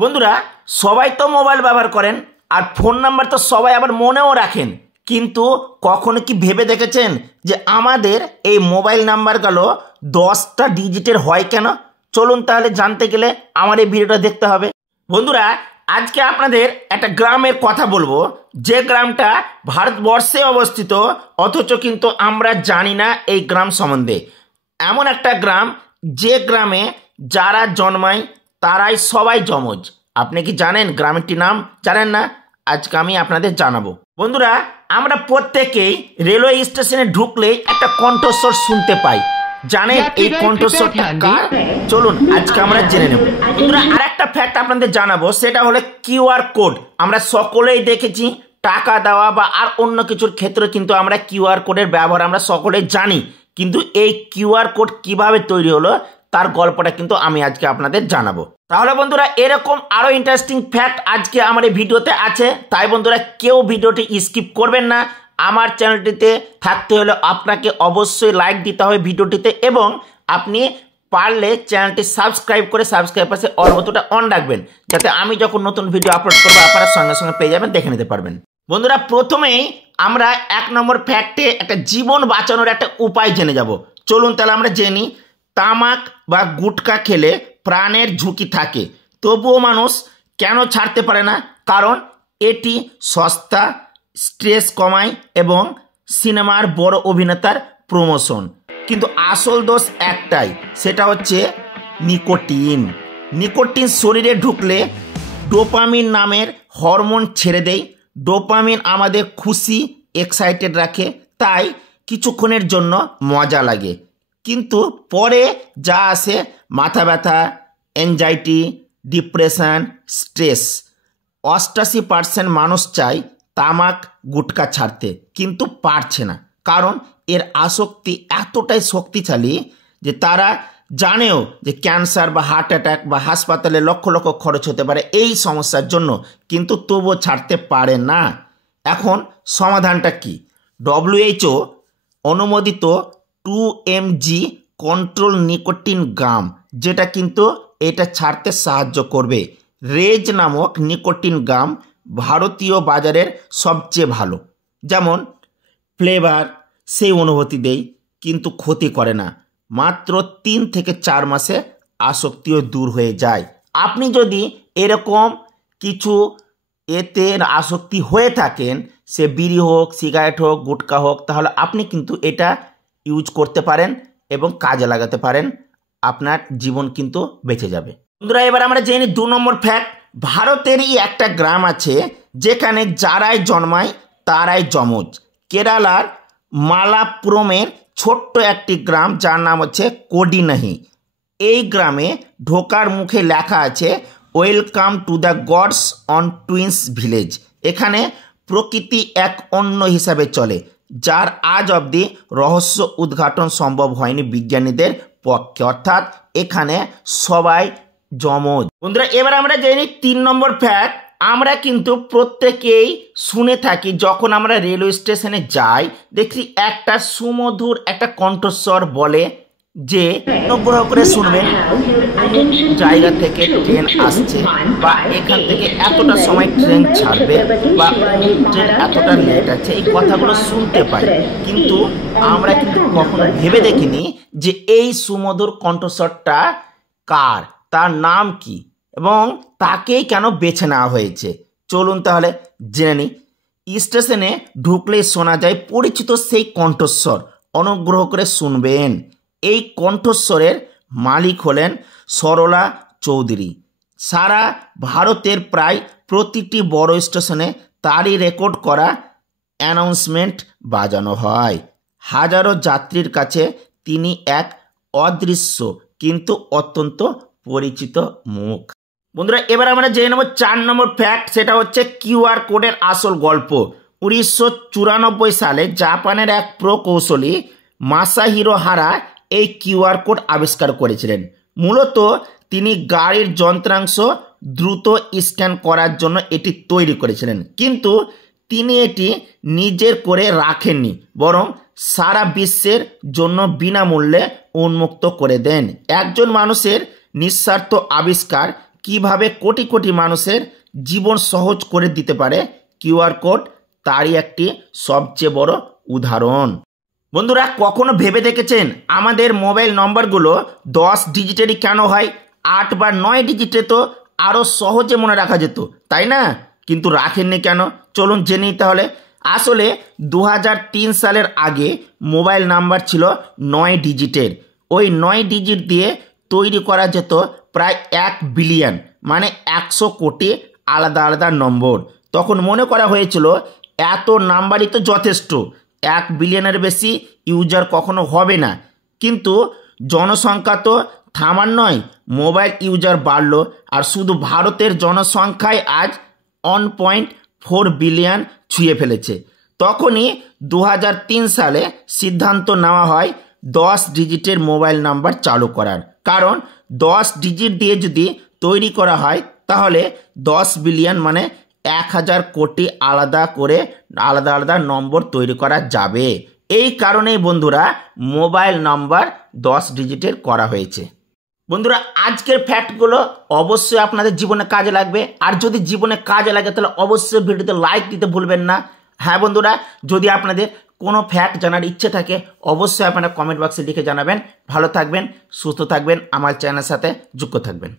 বন্ধুরা সবাই তো মোবাইল ব্যবহার করেন আর ফোন নাম্বার তো সবাই আবার মনেও রাখেন, কিন্তু কখনো কি ভেবে দেখেছেন যে আমাদের এই মোবাইল নাম্বারগুলো 10টা ডিজিটের হয় কেন? চলুন তাহলে জানতে গেলে আমার এই ভিডিওটা দেখতে হবে। বন্ধুরা আজকে আপনাদের একটা গ্রামের কথা বলবো, যে গ্রামটা ভারতবর্ষে অবস্থিত অথচ কিন্তু আমরা জানি না এই গ্রাম সম্বন্ধে। এমন একটা গ্রাম যে গ্রামে যারা জন্মায় তারাই সবাই যমজ। আপনি কি জানেন গ্রামটির নাম? জানেন না? আজকে আমি আপনাদের জানাবো। বন্ধুরা আমরা প্রত্যেকেই রেলওয়ে স্টেশনে ঢুকলেই একটা কণ্ঠস্বর শুনতে পাই। জানেন এই কণ্ঠস্বরটা কার? চলুন আজকে আমরা জেনে নেব। বন্ধুরা আর একটা ফ্যাক্ট আপনাদের জানাবো, সেটা হলো কিউআর কোড। আমরা সকলেই দেখেছি টাকা দেওয়া বা আর অন্য কিছুর ক্ষেত্রে কিন্তু আমরা কিউআর কোডের ব্যবহার আমরা সকলেই জানি, কিন্তু এই কিউআর কোড কিভাবে তৈরি হলো তার গল্পটা কিন্তু আমি আজকে আপনাদের জানাবো। তাহলে বন্ধুরা এরকম আরো ইন্টারেস্টিং ফ্যাক্ট আজকে আমার এই ভিডিওতে আছে, তাই বন্ধুরা কেউ ভিডিওটি স্কিপ করবেন না। আমার চ্যানেলটিতে থাকতে হলে আপনাকে অবশ্যই লাইক দিতে হবে ভিডিওটিতে, এবং আপনি পারলে চ্যানেলটি সাবস্ক্রাইব করে সাবস্ক্রাইব পাশে অল বাটনটা অন রাখবেন, যাতে আমি যখন নতুন ভিডিও আপলোড করবো আপনারা সঙ্গে সঙ্গে পেয়ে যাবেন, দেখে নিতে পারবেন। বন্ধুরা প্রথমেই আমরা 1 নম্বর ফ্যাক্টে একটা জীবন বাঁচানোর একটা উপায় জেনে যাব। চলুন তাহলে আমরা জেনি। তামাক বা গুটখা খেলে প্রাণের ঝুঁকি থাকে, তবুও মানুষ কেন ছাড়তে পারে না? কারণ এটি সস্তা, স্ট্রেস কমায় এবং সিনেমার বড় অভিনেতার প্রমোশন। কিন্তু আসল দোষ একটাই, সেটা হচ্ছে নিকোটিন। নিকোটিন শরীরে ঢুকলে ডোপামিন নামের হরমোন ছেড়ে দেয়। ডোপামিন আমাদের খুশি, এক্সাইটেড রাখে, তাই কিছুক্ষণের জন্য মজা লাগে, কিন্তু পরে যা আসে মাথা ব্যথা, অ্যাংজাইটি, ডিপ্রেশন, স্ট্রেস। 88% মানুষ চায় তামাক গুটখা ছাড়তে, কিন্তু পারছে না, কারণ এর আসক্তি এতটাই শক্তিশালী যে তারা জানেও যে ক্যান্সার বা হার্ট অ্যাটাক বা হাসপাতালে লক্ষ লক্ষ খরচ হতে পারে এই সমস্যার জন্য, কিন্তু তবুও ছাড়তে পারে না। এখন সমাধানটা কি? WHO অনুমোদিত 2 mg কন্ট্রোল নিকোটিন গাম, যেটা কিন্তু এটা ছাড়তে সাহায্য করবে। রেজ নামক নিকোটিন গাম ভারতীয় বাজারের সবচেয়ে ভালো। যেমন ফ্লেভার সেই অনুভূতি দেয়, কিন্তু ক্ষতি করে না। মাত্র 3 থেকে 4 মাসে আসক্তিও দূর হয়ে যায়। আপনি যদি এরকম কিছু এতে আসক্তি হয়ে থাকেন, সে বিড়ি হোক, সিগারেট হোক, গুটখা হোক, তাহলে আপনি কিন্তু এটা ইউজ করতে পারেন এবং কাজে লাগাতে পারেন, আপনার জীবন কিন্তু বেঁচে যাবে। বন্ধুরা এবার আমরা জেনে 2 নম্বর ফ্যাক্ট। ভারতেরই একটা গ্রাম আছে যেখানে যারাই জন্মায় তারাই যমজ। কেরালার মালাপুরমের ছোট্ট একটি গ্রাম যার নাম হচ্ছে কোডিনাহি। এই গ্রামে ঢোকার মুখে লেখা আছে welcome to the God's own twins village. এখানে প্রকৃতি এক অন্য হিসাবে চলে, যার আজ অবধি রহস্য উদ্ঘাটন সম্ভব হয়নি বিজ্ঞানীদের পক্ষে, অর্থাৎ এখানে সবাই যমজ। বন্ধুরা এবার আমরা জেনে 3 নম্বর ফ্যাক্ট। আমরা কিন্তু প্রত্যেকেই শুনে থাকি, যখন আমরা রেলওয়ে স্টেশনে যাই দেখি একটা সুমধুর একটা কণ্ঠস্বর বলে যে অনুগ্রহ করে শুনবেন, জায়গা থেকে ট্রেন আসছে, বা এখান থেকে এতটা সময় ট্রেন ছাড়বে, বা ট্রেন এতটা লেট আছে। এই কথাগুলো শুনতে পাই, কিন্তু আমরা কিন্তু কখনো ভেবে দেখিনি যে এই সুমধুর কণ্ঠস্বরটা কার, তার নাম কি এবং তাকেই কেন বেছে নেওয়া হয়েছে। চলুন তাহলে জেনে নিই। স্টেশনে ঢুকলেই শোনা যায় পরিচিত সেই কণ্ঠস্বর, অনুগ্রহ করে শুনবেন। এই কণ্ঠস্বরের মালিক হলেন সরলা চৌধুরী। সারা ভারতের প্রায় প্রতিটি বড় স্টেশনে তারই রেকর্ড করা অ্যানাউন্সমেন্ট বাজানো হয়। হাজারো যাত্রীর কাছে তিনি এক অদৃশ্য কিন্তু অত্যন্ত পরিচিত মুখ। বন্ধুরা এবার আমরা জেনে নেব 4 নম্বর ফ্যাক্ট, সেটা হচ্ছে কিউআর কোডের আসল গল্প। 1994 সালে জাপানের এক প্রকৌশলী মাসাহিরো হারা এই কিউআর কোড আবিষ্কার করেছিলেন। মূলত তিনি গাড়ির যন্ত্রাংশ দ্রুত স্ক্যান করার জন্য এটি তৈরি করেছিলেন, কিন্তু তিনি এটি নিজের করে রাখেননি, বরং সারা বিশ্বের জন্য বিনামূল্যে উন্মুক্ত করে দেন। একজন মানুষের নিঃস্বার্থ আবিষ্কার কিভাবে কোটি কোটি মানুষের জীবন সহজ করে দিতে পারে কিউআর কোড, তারই একটি সবচেয়ে বড় উদাহরণ। বন্ধুরা, কখনো ভেবে দেখেছেন আমাদের মোবাইল নম্বরগুলো 10 ডিজিটেরই কেন হয়? 8 বা 9 ডিজিটে তো আরও সহজে মনে রাখা যেত, তাই না? কিন্তু রাখেননি কেন? চলুন জেনে নিই তাহলে। আসলে 2003 সালের আগে মোবাইল নাম্বার ছিল 9 ডিজিটের। ওই 9 ডিজিট দিয়ে তৈরি করা যেত প্রায় 1 বিলিয়ন, মানে 100 কোটি আলাদা আলাদা নম্বর। তখন মনে করা হয়েছিল এত নাম্বারই তো যথেষ্ট, 1 বিলিয়নের বেশি ইউজার কখনো হবে না। কিন্তু জনসংখ্যা তো থামার নয়, মোবাইল ইউজার বাড়লো, আর শুধু ভারতের জনসংখ্যায় আজ 1.4 বিলিয়ন ছুঁয়ে ফেলেছে। তখনই 2003 সালে সিদ্ধান্ত নেওয়া হয় 10 ডিজিটের মোবাইল নাম্বার চালু করার। কারণ 10 ডিজিট দিয়ে যদি তৈরি করা হয় তাহলে 10 বিলিয়ন মানে 1000 কোটি আলাদা আলাদা নম্বর তৈরি করা যাবে। এই কারণেই বন্ধুরা মোবাইল নাম্বার 10 ডিজিটের করা হয়েছে। বন্ধুরা, আজকের ফ্যাক্টগুলো অবশ্যই আপনাদের জীবনে কাজে লাগবে, আর যদি জীবনে কাজে লাগে তাহলে অবশ্যই ভিডিওতে লাইক দিতে ভুলবেন না। হ্যাঁ বন্ধুরা, যদি আপনাদের কোনো ফ্যাক্ট জানার ইচ্ছে থাকে অবশ্যই আপনারা কমেন্ট বক্সে লিখে জানাবেন। ভালো থাকবেন, সুস্থ থাকবেন, আমার চ্যানেলের সাথে যুক্ত থাকবেন।